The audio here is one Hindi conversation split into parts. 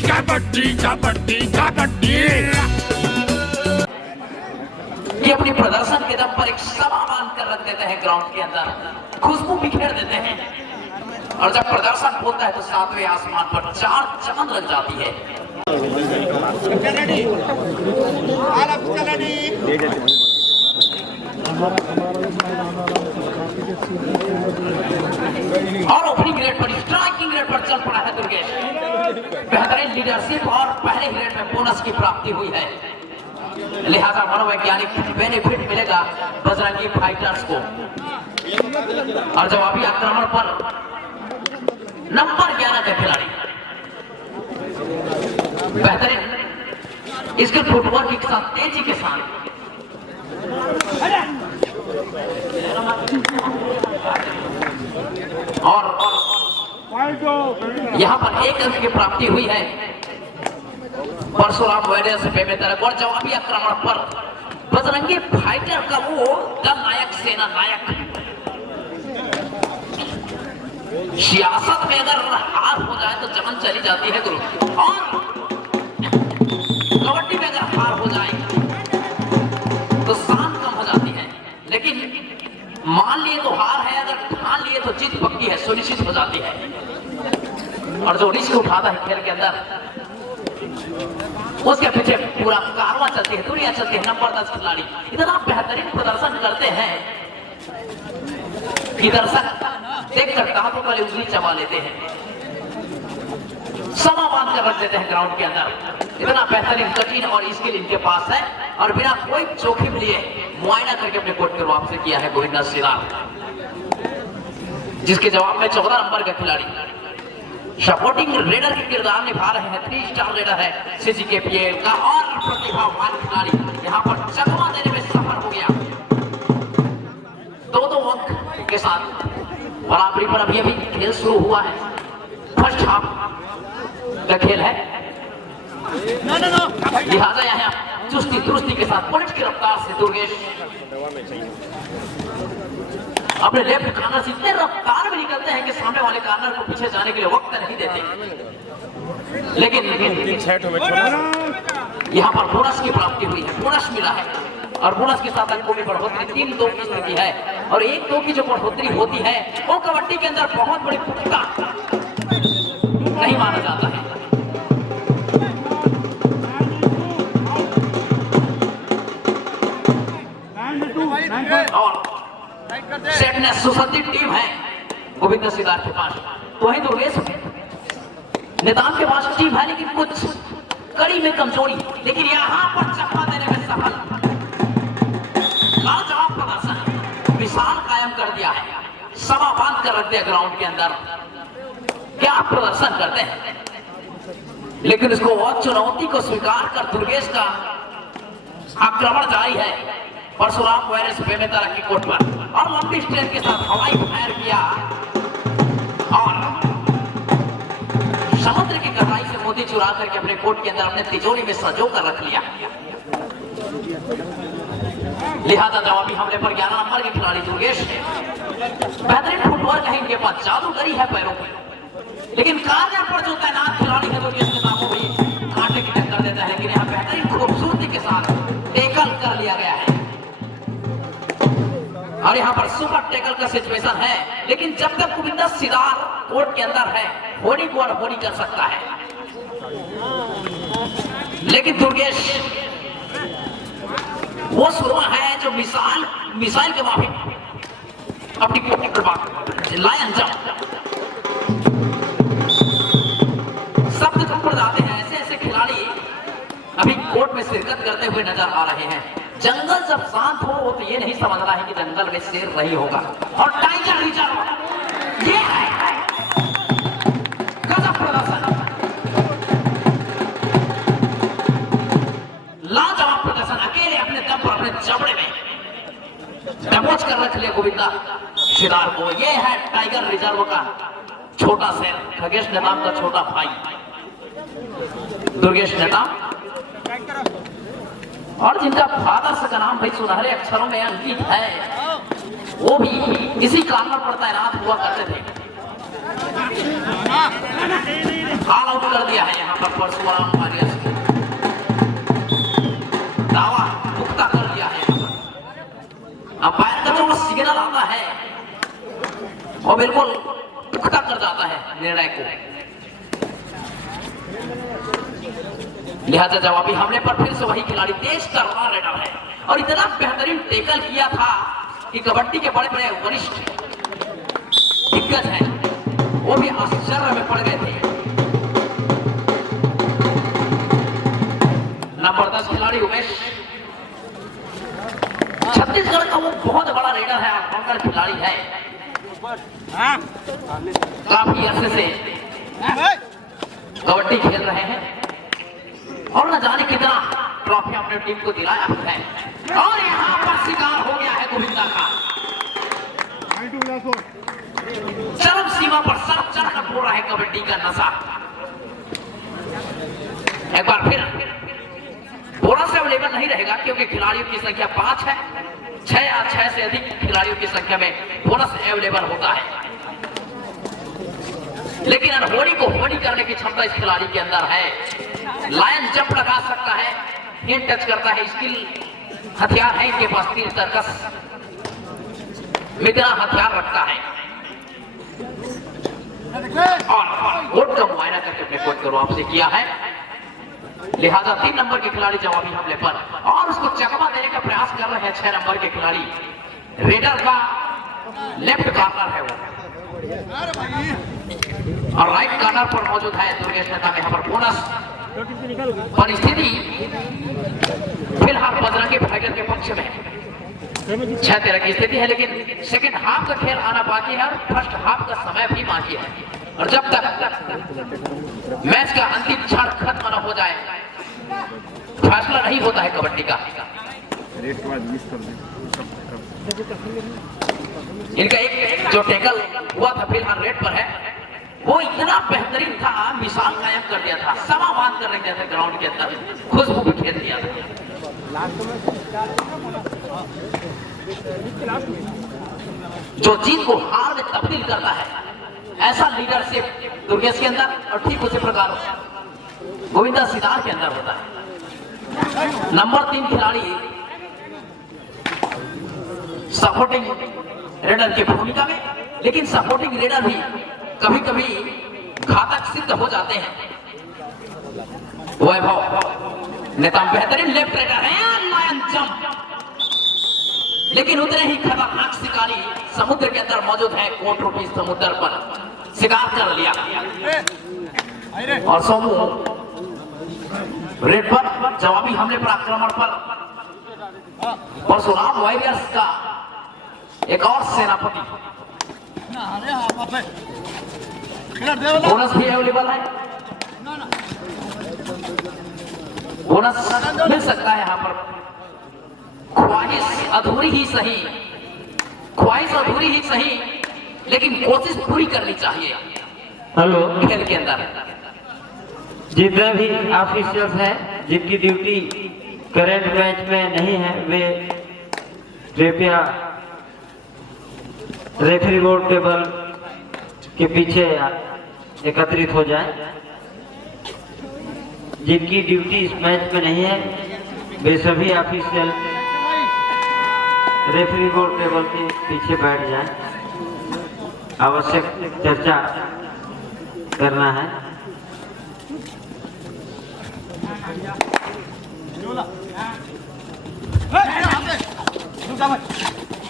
कबड्डी कबड्डी कबड्डी। ये अपनी प्रदर्शन के दम पर एक सभा बांध कर रख देते हैं ग्राउंड के अंदर, खुशबू बिखेर देते हैं और जब प्रदर्शन बोलता है तो सातवें आसमान पर चार चांद लग जाती है। और ओपनिंग ग्रेड पर स्ट्राइकिंग ग्रेड पर चल पड़ा है दुर्गेश। बेहतरीन लीडरशिप और पहले ही ग्रेड में बोनस की प्राप्ति हुई है, लिहाजा मनोवैज्ञानिक बेनिफिट मिलेगा बजरंगी फाइटर्स को। और जवाबी आक्रमण पर नंबर 11 का खिलाड़ी बेहतरीन इसके फुटवर्क के साथ तेजी के साथ और यहां पर एक अंक की प्राप्ति हुई है परशुराम वॉरियर्स बेमेतरफ। और जवाबी आक्रमण पर बजरंगी फाइटर का वो दल नायक सेना नायक, सियासत में अगर हार हो जाए तो जमन चली जाती है गुरु, और कबड्डी में अगर हार हो जाए तो शान कम हो जाती है। लेकिन मान लिए तो हार है, अगर ठान लिए तो जीत पक्की है, सुनिश्चित हो जाती है। और जो रिस्क उठाता है खेल के अंदर उसके पीछे पूरा कारवां चलती है, दुनिया चलती है। नंबर 10 खिलाड़ी इतना बेहतरीन प्रदर्शन करते हैं कि दर्शक देखकर दांतों वाले उंगली चबा लेते हैं, समा बांध कर रख देते हैं ग्राउंड के अंदर। इतना बेहतरीन कठिन और स्किल इनके पास है और बिना कोई जोखिम लिए मुआयना करके अपने कोर्ट के वापस किया है गोविंदा सिदार, जिसके जवाब में 14 नंबर का खिलाड़ी सपोर्टिंग रेडर के किरदार निभा रहे हैं। 3 स्टार रेडर है सीसीकेपीएल का और प्रतिभावान खिलाड़ी यहां पर चकमा देने में सफल हो गया 2-2 अंक के साथ। बराबरी पर अभी अभी खेल शुरू हुआ है, फर्स्ट हाफ का खेल है, लिहाजा यहाँ चुस्ती दुरुस्ती के साथ पुलिस की रफ्तार से दुर्गेश अपने लेफ्ट कार्नर से इतने रफ्तार में निकलते हैं कि सामने वाले कार्नर को पीछे जाने के लिए वक्त नहीं देते। लेकिन यहाँ पर बोनस की प्राप्ति हुई है, बोनस मिला है और बोनस के साथ अंकों में बढ़ोतरी 3-2 की स्थिति है। और 1-2 की जो बढ़ोतरी होती है वो कबड्डी के अंदर बहुत बड़ी पुख्ता नहीं माना जाता है। और सेटनेस सुसज्जित टीम है गोविंद सिदार के पास, वहीं दुर्गेश निदान के पास टीम है लेकिन कुछ कड़ी में कमजोरी, लेकिन यहां पर चकमा देने में सफल। लाजवाब प्रदर्शन मिसाल कायम कर दिया है, सभा बांध कर रख दिया ग्राउंड के अंदर। क्या प्रदर्शन करते हैं, लेकिन इसको और चुनौती को स्वीकार कर दुर्गेश का आक्रमण जारी है परशुराम वॉरियर्स बेमेतरफ की कोर्ट पर। और लंबी स्ट्रेट के साथ हवाई फायर किया और समुद्र की गहराई से मोती चुरा करके अपने कोर्ट के अंदर अपने तिजोरी में सजो कर रख लिया। लिहाजा जवाबी हमले पर 11 नंबर के खिलाड़ी दुर्गेश बेहतरीन फुटवर्क है इनके पास, जादूगरी है पैरों पर, लेकिन कार्य पर जो तैनात खिलाड़ी है दुर्गेश के सामने भी कांटे की टक्कर देता है। लेकिन यहाँ बेहतरीन खूबसूरती के साथ टेकल कर लिया गया है और यहाँ पर सुपर टेकल का सिचुएशन है। लेकिन जब तक गोविंद सिदार कोर्ट के अंदर है होनी को अनहोनी कर सकता है, लेकिन दुर्गेश वो सुरमा है जो मिसाइल के माफिक अपनी लायन जंप शब्द पर जाते हैं। ऐसे ऐसे खिलाड़ी अभी कोर्ट में शिरकत करते हुए नजर आ रहे हैं। जंगल जब शांत हो तो ये नहीं समझ रहा है कि जंगल में शेर नहीं होगा। और टाइगर रिजर्व ये है गजब प्रदर्शन, लाजवाब प्रदर्शन, अकेले अपने दम पर अपने जबड़े में दबोच कर रख लिया गोविंदा सिदार को। ये है टाइगर रिजर्व का छोटा शेर, खगेश नेताम का छोटा भाई दुर्गेश नेताम, और जिनका फादर्स का नाम भाई सुनहरे अक्षरों में अंकित है, वो भी इसी कारण पर तैनात हुआ करते थे। ऑल आउट कर दिया है यहाँ पर परशुराम वारियर्स को, दावा पुख्ता कर दिया है यहाँ पर। अंपायर का जो सिग्नल आता है वो बिल्कुल पुख्ता कर जाता है निर्णय को। लिहाजा जवाबी हमले पर फिर से वही खिलाड़ी तेज तर्रार रेडर है और इतना बेहतरीन टेकल किया था कि कबड्डी के बड़े बड़े वरिष्ठ दिग्गज हैं वो भी आश्चर्य में पड़ गए थे। नंबर 10 खिलाड़ी उमेश, छत्तीसगढ़ का वो बहुत बड़ा रेडर है, ऑलराउंडर खिलाड़ी है, काफी अरसे से कबड्डी खेल रहे हैं और न जाने कितना ट्रॉफी अपने टीम को दिलाया है। और यहाँ पर शिकार हो गया है गोविंदा का, चरम सीमा पर सर चढ़कर बोल रहा है कबड्डी का नशा। एक बार फिर बोनस अवेलेबल नहीं रहेगा क्योंकि खिलाड़ियों की संख्या 5 है, 6 या 6 से अधिक खिलाड़ियों की संख्या में बोनस अवेलेबल होता है। लेकिन अनहोनी को होनी करने की क्षमता इस खिलाड़ी के अंदर है। लायन जंप लगा सकता है, हिंड टच करता है, स्किल हथियार है इनके पास, तीर तर्कस इतना हथियार रखता है। और कोर्ट का मुआयना करके अपने कोर्ट को वापसी किया है। लिहाजा 3 नंबर के खिलाड़ी जवाबी हमले पर और उसको चकमा देने का प्रयास कर रहे हैं 6 नंबर के खिलाड़ी। रेडर का लेफ्ट कॉर्नर है वो और राइट कॉर्नर पर मौजूद है दुर्गेश नेता में। यहाँ पर बोनस परिस्थिति फिलहाल बजरंगी फाइटर के पक्ष में 6-13 की स्थिति है, लेकिन सेकेंड हाफ का खेल आना बाकी है और फर्स्ट हाफ का समय भी बाकी है। और जब तक मैच का अंतिम क्षण खत्म न हो जाए फैसला नहीं होता है कबड्डी का। इनका एक जो टैकल हुआ था फिलहाल रेड पर है वो इतना बेहतरीन था, मिसाल कायम कर दिया था, समा बांध कर रख दिया था ग्राउंड के अंदर, खुशबू भी खेल दिया था। जो जीत को हार में तब्दील करता है ऐसा लीडरशिप दुर्गेश के अंदर और ठीक उसी प्रकार गोविंदा सितार के अंदर होता है। नंबर 3 खिलाड़ी सपोर्टिंग रेडर की भूमिका में, लेकिन सपोर्टिंग रेडर भी कभी कभी घातक सिद्ध हो जाते हैं। वैभव नेता बेहतरीन लेफ्ट रेडर है, लायन जंप, लेकिन उतने ही खतरनाक शिकारी समुद्र के अंदर मौजूद है। कोट रूपी समुद्र पर शिकार कर लिया और सोमू रेड पर जवाबी हमले पर आक्रमण पर परशुराम वारियर्स का एक और सेनापति। बोनस भी अवेलेबल है, बोनस मिल सकता है यहाँ पर। ख्वाहिश अधूरी ही सही, लेकिन कोशिश पूरी करनी चाहिए। हेलो, खेल के अंदर जितने भी ऑफिसर्स हैं जिनकी ड्यूटी करंट मैच में नहीं है वे कृपया रेफरी बोर्ड टेबल के पीछे एकत्रित हो जाएं। जिनकी ड्यूटी इस मैच में नहीं है वे सभी ऑफिशियल रेफरी बोर्ड टेबल के पीछे बैठ जाएं। आवश्यक चर्चा करना है।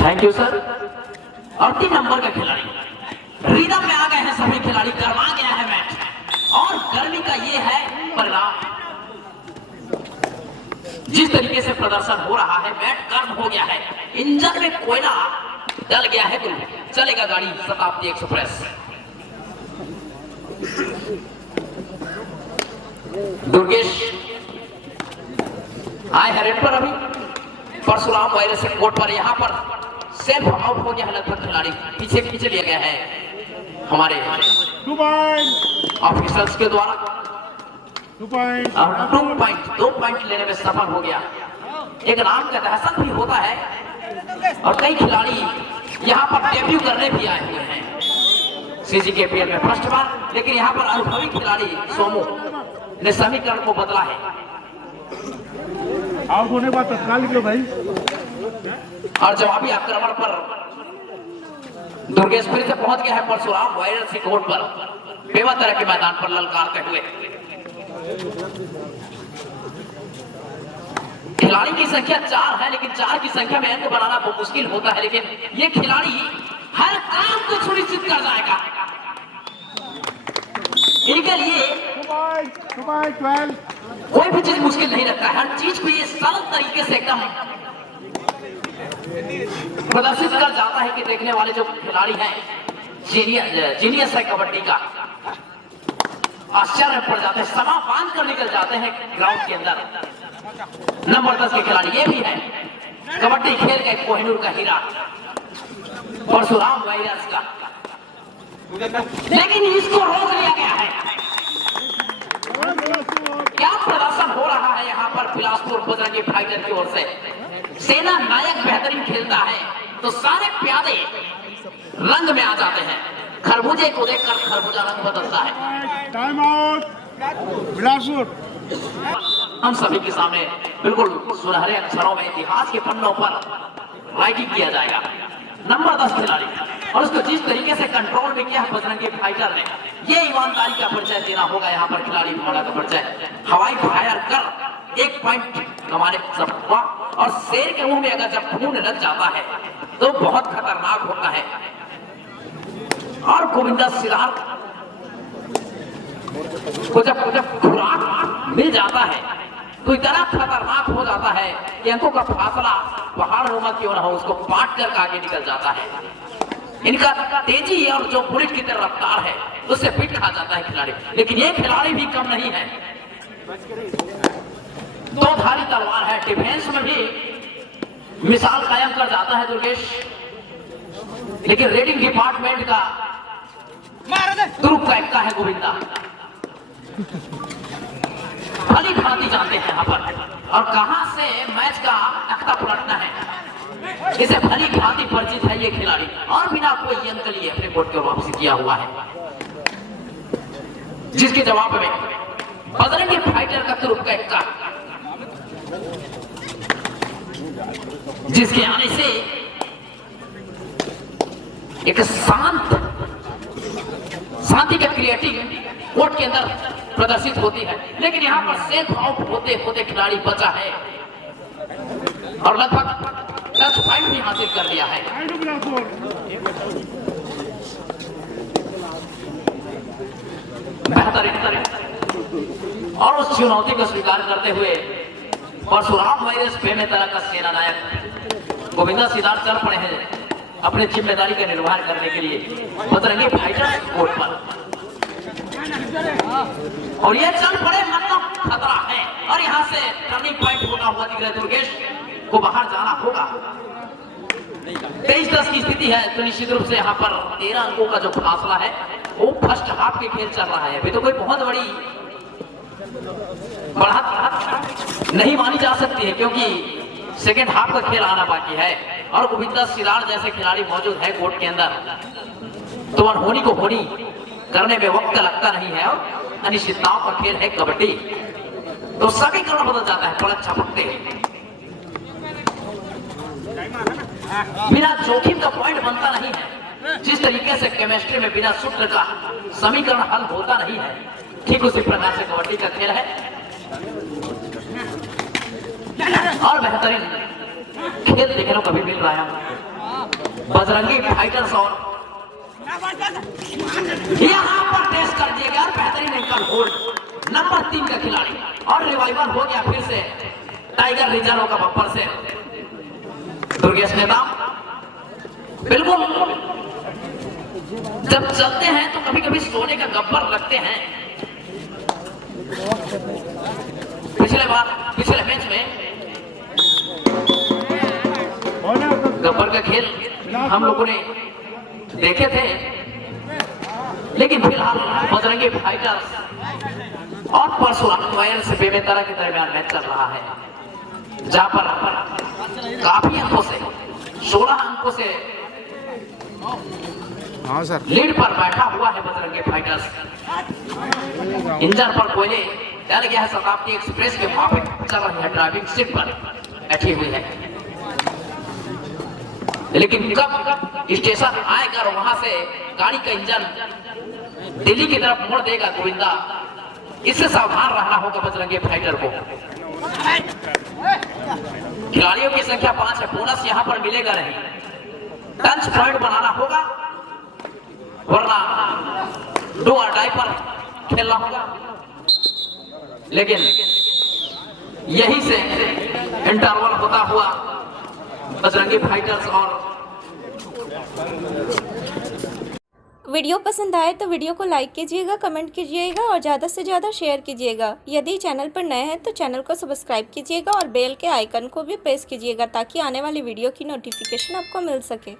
Thank you sir. और 3 नंबर का खिलाड़ी रिदम में आ गए हैं, सभी खिलाड़ी गरमा गया है मैच और गर्मी का ये है परिणाम। जिस तरीके से प्रदर्शन हो रहा है, मैच गर्म हो गया है, इंजन में कोयला डल गया है। चलेगा गाड़ी शताब्दी एक्सप्रेस। दुर्गेश आए हैं रेड पर, अभी परशुराम वायरस से कोर्ट पर। यहाँ पर सेल्फ आउट हो गया है लगभग खिलाड़ी, पीछे लिया गया है हमारे ऑफिसर्स के द्वारा। 2 पॉइंट लेने में सफल हो गया। एक नाम का दहशत भी होता है और कई खिलाड़ी यहाँ पर डेब्यू करने भी आए हुए हैं। CGKPL में फर्स्ट बार, लेकिन यहाँ पर अनुभवी खिलाड़ी सोमू ने समीकरण को बदला है। आउट होने के बाद तत्काल निकलो भाई। और जवाबी आक्रमण पर दुर्गेश फिर से पहुंच गया है परशुराम वायरस की कोर्ट पर, बेवतरा के मैदान पर ललकारते हुए। खिलाड़ी की संख्या 4 है, लेकिन 4 की संख्या में अंक बनाना बहुत मुश्किल होता है, लेकिन ये खिलाड़ी हर काम को सुनिश्चित कर जाएगा। इनके लिए कोई भी चीज मुश्किल नहीं लगता है, हर चीज को ये सरल तरीके से एकदम प्रदर्शित कर जाता है कि देखने वाले जो खिलाड़ी हैं जीनियस है कबड्डी का, आश्चर्य पड़ जाते हैं, समा बांध कर निकल जाते हैं ग्राउंड के अंदर। नंबर 10 के खिलाड़ी ये भी है, कबड्डी खेल के कोहिनूर का हीरा परशुराम वायरस का, लेकिन इसको रोक लिया गया है। क्या प्रदर्शन हो रहा है यहाँ पर बिलासपुर बजरंगी फाइटर की ओर से। सेना नायक बेहतरीन खेलता है तो सारे प्यादे रंग में आ जाते हैं। खरबूजे को देखकर खरबूजा रंग बदलता है। Time out Bilaspur. हम सभी के सामने बिल्कुल सुनहरे अक्षरों में इतिहास के पन्नों पर राइटिंग किया जाएगा। नंबर 10 खिलाड़ी, और उसको जिस तरीके से कंट्रोल में किया है बजरंगी फाइटर ने, ये ईमानदारी का परिचय देना होगा यहाँ पर खिलाड़ी भावना का परिचय। हवाई फायर कर 1 पॉइंट कमाने सब हुआ, और शेर के मुंह में अगर जब खून लग जाता है तो बहुत खतरनाक होता है। और गोविंदा सिद्धार्थ को जब खुराक मिल जाता है तो इतना खतरनाक हो जाता है कि अंकों का फासला पहाड़ नुमा क्यों ना हो, उसको पाट कर आगे निकल जाता है। इनका तेजी और जो बुलेट की तरह रफ्तार है उससे पिट खा जाता है खिलाड़ी, लेकिन ये खिलाड़ी भी कम नहीं है। 2 धारी तलवार है, डिफेंस में भी मिसाल कायम कर जाता है दुर्गेश, लेकिन रेडिंग डिपार्टमेंट का ग्रुप का इक्का है गोविंदा। भली भांति जानते हैं यहाँ पर, और कहां से मैच का तख्ता पलटना है इसे भली भांति परिचित है ये खिलाड़ी, और बिना कोई अंक लिए अपने कोर्ट की ओर वापसी किया हुआ है, जिसके जवाब में बजरंगी फाइटर का ग्रुप का इक्का, जिसके आने से एक शांति का क्रिएटिव कोर्ट के अंदर प्रदर्शित होती है। लेकिन यहाँ पर सेफ आउट होते होते खिलाड़ी बचा है और लगभग 10 पॉइंट भी हासिल कर लिया है। बेहतरीन और उस चुनौती को स्वीकार करते हुए परशुराम वायरस बेमेतरा का सेना नायक गोविंदा सिद्धार्थ चल पड़े हैं अपने जिम्मेदारी का निर्वहन करने के लिए बजरंगी फाइटर कोर्ट पर, और ये चल पड़े मतलब खतरा है, और यहाँ से टर्निंग पॉइंट होता हुआ दिख रहा है। दुर्गेश को बाहर जाना होगा। 23-10 की स्थिति है, तो निश्चित रूप से यहाँ पर 13 अंकों का जो फासला है वो फर्स्ट हाफ के खेल चल रहा है। अभी तो कोई बहुत बड़ी बढ़त नहीं मानी जा सकती है, क्योंकि सेकेंड हाफ का खेल आना बाकी है, और गोविंदा सिद्धार्थ जैसे खिलाड़ी मौजूद है कोर्ट के अंदर, तो अनहोनी को होनी करने में वक्त लगता नहीं है, और अनिश्चितताओं का खेल है कबड्डी, तो समीकरण बदल जाता है पलट झपकते। बिना जोखिम का पॉइंट बनता नहीं है। जिस तरीके से केमिस्ट्री में बिना सूत्र का समीकरण हल होता नहीं है, ठीक उसी प्रकार से कबड्डी का खेल है, और बेहतरीन खेल देखने को भी मिल रहा है। बजरंगी फाइटर्स और यहाँ पर टेस्ट कर दिया गया बेहतरीन एंकल होल्ड नंबर 3 का खिलाड़ी, और रिवाइवल हो गया फिर से टाइगर रिजर्व का बम्पर से दुर्गेश नेता। बिल्कुल जब चलते हैं तो कभी कभी सोने का गब्बर लगते हैं। पिछले मैच में गब्बर का खेल हम लोगों ने देखे थे, लेकिन फिलहाल बजरंगी फाइटर्स और परशुराम वायरस से बेमेतरा के दरमियान मैच चल रहा है, जहां पर काफी अंकों से 16 अंकों से हाँ सर लीड पर बैठा हुआ है बजरंगी फाइटर्स। इंजन पर कोयले डाल गया है। शताब्दी एक्सप्रेस के माफिक चल रही है, ड्राइविंग सीट पर बैठी हुई है। लेकिन कब स्टेशन आएगा और वहां से गाड़ी का इंजन दिल्ली की तरफ मोड़ देगा गोविंदा, इससे सावधान रहना होगा बजरंगी फाइटर को। खिलाड़ियों की संख्या 5 है, बोनस यहां पर मिलेगा नहीं। टच पॉइंट बनाना होगा वरना डू और डाई पर खेलना होगा। लेकिन यहीं से इंटरवल होता हुआ बजरंगी फाइटर्स और वीडियो पसंद आए तो वीडियो को लाइक कीजिएगा, कमेंट कीजिएगा और ज़्यादा से ज़्यादा शेयर कीजिएगा। यदि चैनल पर नए हैं तो चैनल को सब्सक्राइब कीजिएगा और बेल के आइकन को भी प्रेस कीजिएगा ताकि आने वाली वीडियो की नोटिफिकेशन आपको मिल सके।